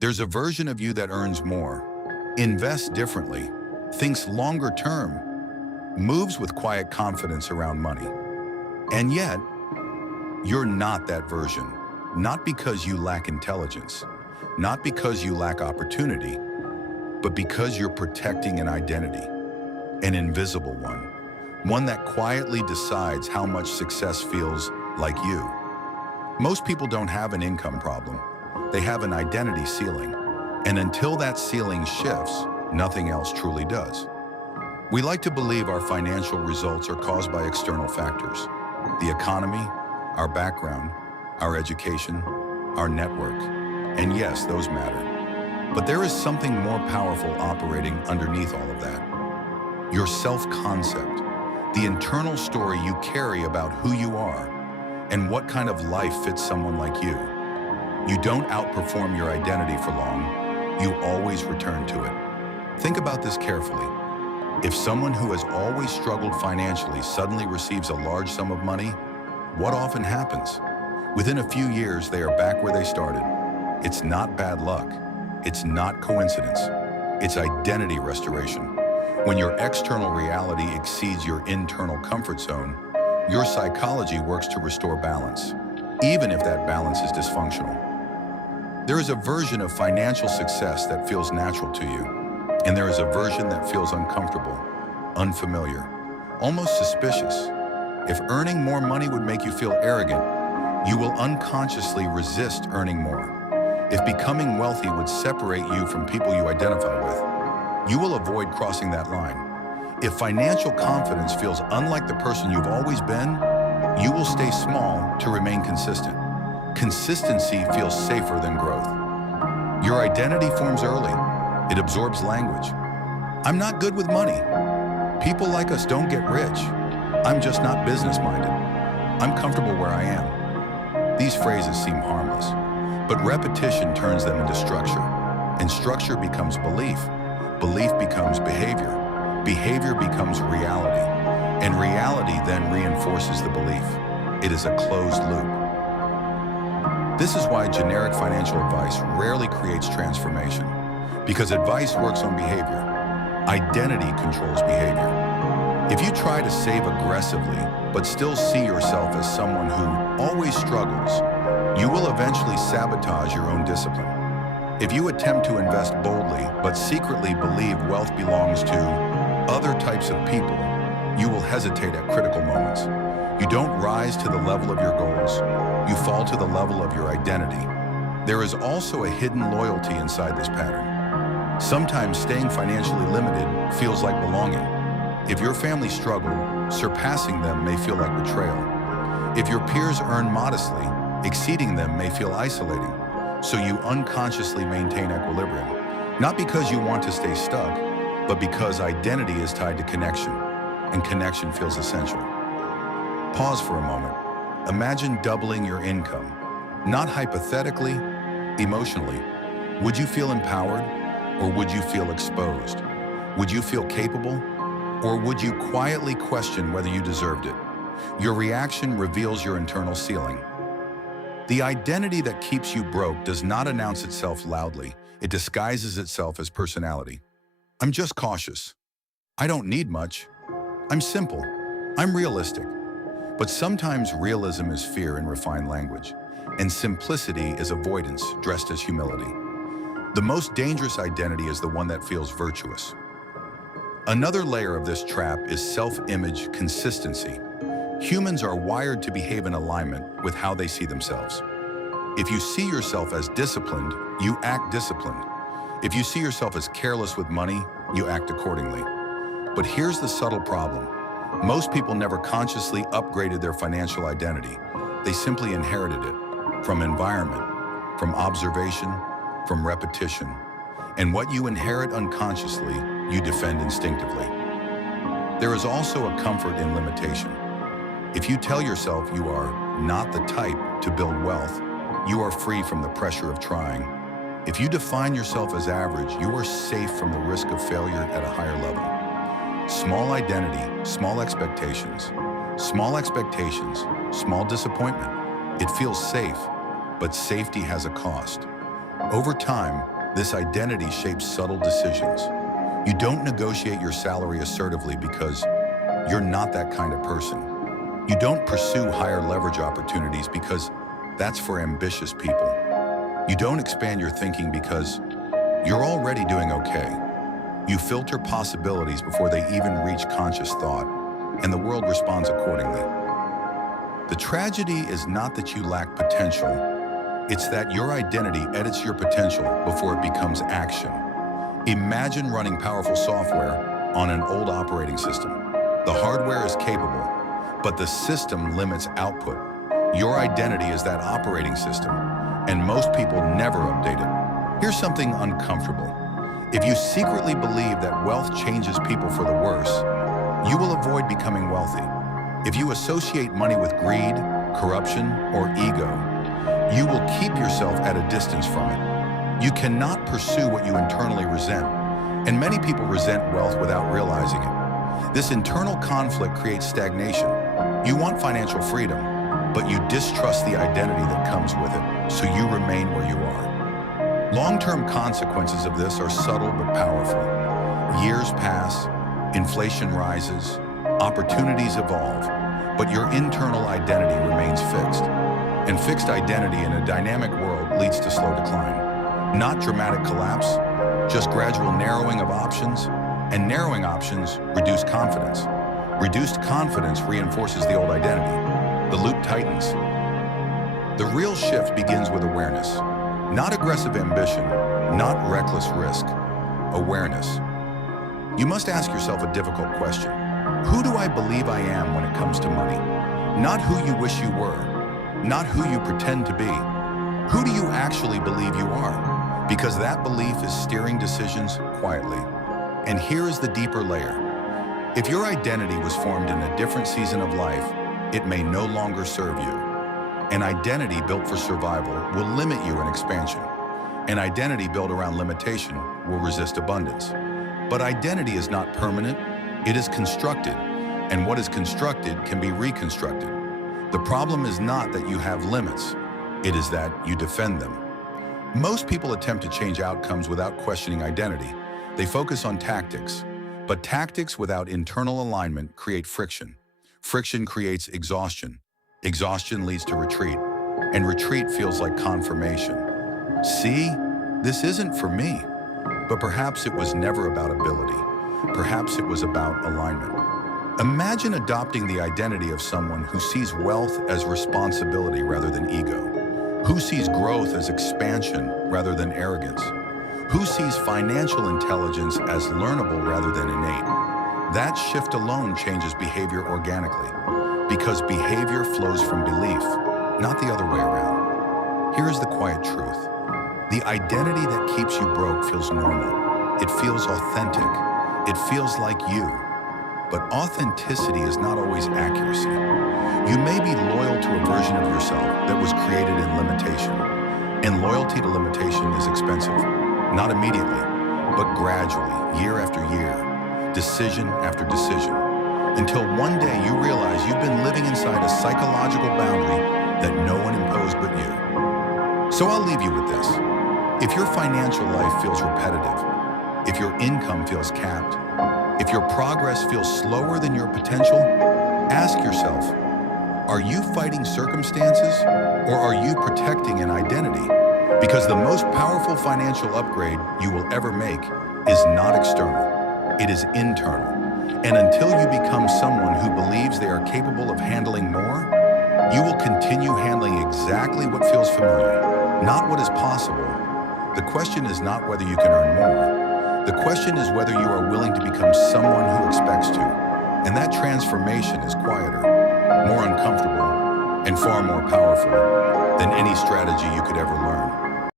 There's a version of you that earns more, invests differently, thinks longer term, moves with quiet confidence around money. And yet, you're not that version. Not because you lack intelligence, not because you lack opportunity, but because you're protecting an identity, an invisible one that quietly decides how much success feels like you. Most people don't have an income problem. They have an identity ceiling. And until that ceiling shifts, nothing else truly does. We like to believe our financial results are caused by external factors: the economy, our background, our education, our network. And yes, those matter. But there is something more powerful operating underneath all of that. Your self-concept, the internal story you carry about who you are and what kind of life fits someone like you. You don't outperform your identity for long. You always return to it. Think about this carefully. If someone who has always struggled financially suddenly receives a large sum of money, what often happens? Within a few years, they are back where they started. It's not bad luck. It's not coincidence. It's identity restoration. When your external reality exceeds your internal comfort zone, your psychology works to restore balance, even if that balance is dysfunctional. There is a version of financial success that feels natural to you, and there is a version that feels uncomfortable, unfamiliar, almost suspicious. If earning more money would make you feel arrogant, you will unconsciously resist earning more. If becoming wealthy would separate you from people you identify with, you will avoid crossing that line. If financial confidence feels unlike the person you've always been, you will stay small to remain consistent. Consistency feels safer than growth. Your identity forms early. It absorbs language. I'm not good with money. People like us don't get rich. I'm just not business-minded. I'm comfortable where I am. These phrases seem harmless, but repetition turns them into structure, and structure becomes belief. Belief becomes behavior. Behavior becomes reality, and reality then reinforces the belief. It is a closed loop. This is why generic financial advice rarely creates transformation, because advice works on behavior. Identity controls behavior. If you try to save aggressively, but still see yourself as someone who always struggles, you will eventually sabotage your own discipline. If you attempt to invest boldly, but secretly believe wealth belongs to other types of people, you will hesitate at critical moments. You don't rise to the level of your goals. You fall to the level of your identity. There is also a hidden loyalty inside this pattern. Sometimes staying financially limited feels like belonging. If your family struggled, surpassing them may feel like betrayal. If your peers earn modestly, exceeding them may feel isolating. So you unconsciously maintain equilibrium, not because you want to stay stuck, but because identity is tied to connection, and connection feels essential. Pause for a moment. Imagine doubling your income. Not hypothetically, emotionally. Would you feel empowered, or would you feel exposed? Would you feel capable, or would you quietly question whether you deserved it? Your reaction reveals your internal ceiling. The identity that keeps you broke does not announce itself loudly. It disguises itself as personality. I'm just cautious. I don't need much. I'm simple. I'm realistic. But sometimes realism is fear in refined language, and simplicity is avoidance dressed as humility. The most dangerous identity is the one that feels virtuous. Another layer of this trap is self-image consistency. Humans are wired to behave in alignment with how they see themselves. If you see yourself as disciplined, you act disciplined. If you see yourself as careless with money, you act accordingly. But here's the subtle problem. Most people never consciously upgraded their financial identity. They simply inherited it from environment, from observation, from repetition. And what you inherit unconsciously, you defend instinctively. There is also a comfort in limitation. If you tell yourself you are not the type to build wealth, you are free from the pressure of trying. If you define yourself as average, you are safe from the risk of failure at a higher level. Small identity, small expectations, small disappointment. It feels safe, but safety has a cost. Over time, this identity shapes subtle decisions. You don't negotiate your salary assertively because you're not that kind of person. You don't pursue higher leverage opportunities because that's for ambitious people. You don't expand your thinking because you're already doing okay. You filter possibilities before they even reach conscious thought, and the world responds accordingly. The tragedy is not that you lack potential, it's that your identity edits your potential before it becomes action. Imagine running powerful software on an old operating system. The hardware is capable, but the system limits output. Your identity is that operating system, and most people never update it. Here's something uncomfortable. If you secretly believe that wealth changes people for the worse, you will avoid becoming wealthy. If you associate money with greed, corruption, or ego, you will keep yourself at a distance from it. You cannot pursue what you internally resent, and many people resent wealth without realizing it. This internal conflict creates stagnation. You want financial freedom, but you distrust the identity that comes with it, so you remain where you are. Long-term consequences of this are subtle but powerful. Years pass, inflation rises, opportunities evolve, but your internal identity remains fixed. And fixed identity in a dynamic world leads to slow decline. Not dramatic collapse, just gradual narrowing of options, and narrowing options reduce confidence. Reduced confidence reinforces the old identity. The loop tightens. The real shift begins with awareness. Not aggressive ambition, not reckless risk. Awareness. You must ask yourself a difficult question. Who do I believe I am when it comes to money? Not who you wish you were, not who you pretend to be. Who do you actually believe you are? Because that belief is steering decisions quietly. And here is the deeper layer. If your identity was formed in a different season of life, it may no longer serve you. An identity built for survival will limit you in expansion. An identity built around limitation will resist abundance. But identity is not permanent, it is constructed, and what is constructed can be reconstructed. The problem is not that you have limits, it is that you defend them. Most people attempt to change outcomes without questioning identity. They focus on tactics, but tactics without internal alignment create friction. Friction creates exhaustion. Exhaustion leads to retreat, and retreat feels like confirmation. See, this isn't for me. But perhaps it was never about ability. Perhaps it was about alignment. Imagine adopting the identity of someone who sees wealth as responsibility rather than ego, who sees growth as expansion rather than arrogance, who sees financial intelligence as learnable rather than innate. That shift alone changes behavior organically, because behavior flows from belief, not the other way around. Here is the quiet truth. The identity that keeps you broke feels normal. It feels authentic. It feels like you. But authenticity is not always accuracy. You may be loyal to a version of yourself that was created in limitation. And loyalty to limitation is expensive. Not immediately, but gradually, year after year, decision after decision, until one day you realize you've been living inside a psychological boundary that no one imposed but you. So I'll leave you with this. If your financial life feels repetitive, if your income feels capped, if your progress feels slower than your potential, ask yourself, are you fighting circumstances or are you protecting an identity? Because the most powerful financial upgrade you will ever make is not external, it is internal. And until you become someone who believes they are capable of handling more, you will continue handling exactly what feels familiar, not what is possible. The question is not whether you can earn more. The question is whether you are willing to become someone who expects to. And that transformation is quieter, more uncomfortable, and far more powerful than any strategy you could ever learn.